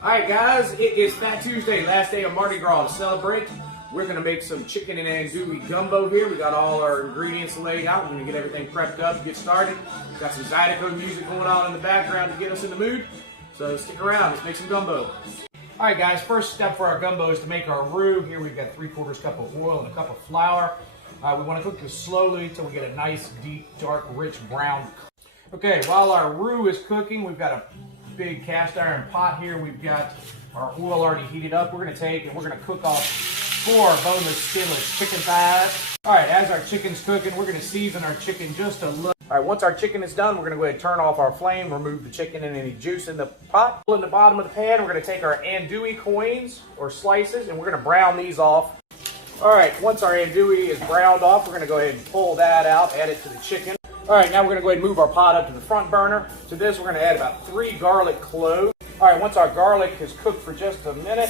All right, guys, it is Fat Tuesday, last day of Mardi Gras. To celebrate, we're going to make some chicken and andouille gumbo here. We got all our ingredients laid out. We're going to get everything prepped up, get started. Got some Zydeco music going on in the background to get us in the mood. So stick around, let's make some gumbo. All right, guys, first step for our gumbo is to make our roux. Here we've got 3/4 cup of oil and a cup of flour. We want to cook this slowly until we get a nice, deep, dark, rich brown. Okay, while our roux is cooking, we've got a big cast iron pot here. We've got our oil already heated up. We're going to take and we're going to cook off 4 boneless, skinless chicken thighs. All right, as our chicken's cooking, we're going to season our chicken just a little. All right, once our chicken is done, we're going to go ahead and turn off our flame, remove the chicken and any juice in the pot. In the bottom of the pan, we're going to take our andouille coins or slices, and we're going to brown these off. All right, once our andouille is browned off, we're going to go ahead and pull that out, add it to the chicken. All right, now we're going to go ahead and move our pot up to the front burner. To this, we're going to add about 3 garlic cloves. All right, once our garlic is cooked for just a minute,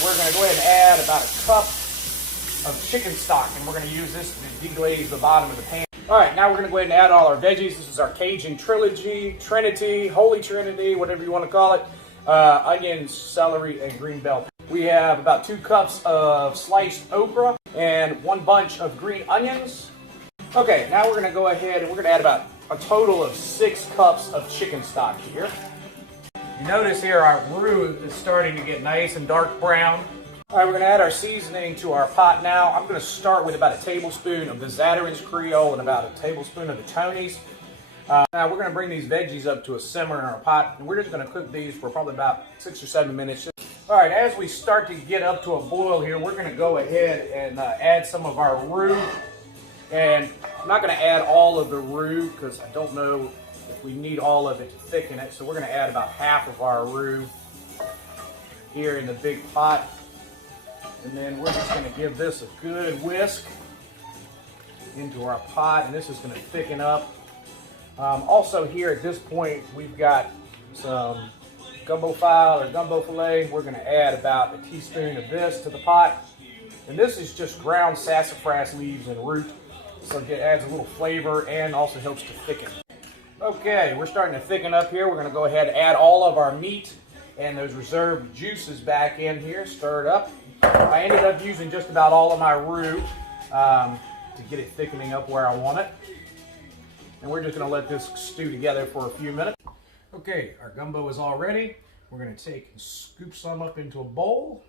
we're going to go ahead and add about a cup of chicken stock, and we're going to use this to deglaze the bottom of the pan. All right, now we're going to go ahead and add all our veggies. This is our Cajun Trilogy, Trinity, Holy Trinity, whatever you want to call it. Onions, celery, and green bell. We have about 2 cups of sliced okra and 1 bunch of green onions. Okay, now we're going to go ahead and we're going to add about a total of 6 cups of chicken stock here. You notice here our roux is starting to get nice and dark brown. All right, we're going to add our seasoning to our pot now. I'm going to start with about a tablespoon of the Zatarain's Creole and about a tablespoon of the Tony's. Now we're going to bring these veggies up to a simmer in our pot, and we're just going to cook these for probably about 6 or 7 minutes. All right, as we start to get up to a boil here, we're going to go ahead and add some of our roux. And I'm not going to add all of the roux because I don't know if we need all of it to thicken it. So we're going to add about half of our roux here in the big pot. And then we're just going to give this a good whisk into our pot, and this is going to thicken up. Also here at this point, we've got some gumbo file or gumbo filet. We're going to add about a teaspoon of this to the pot. And this is just ground sassafras leaves and root. So it adds a little flavor and also helps to thicken. Okay, we're starting to thicken up here. We're going to go ahead and add all of our meat and those reserved juices back in here, stir it up. I ended up using just about all of my roux to get it thickening up where I want it. And we're just going to let this stew together for a few minutes. Okay, our gumbo is all ready. We're going to take and scoop some up into a bowl.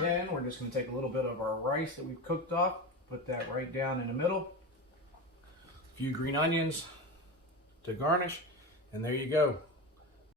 Then we're just going to take a little bit of our rice that we've cooked off, put that right down in the middle. A few green onions to garnish, and there you go.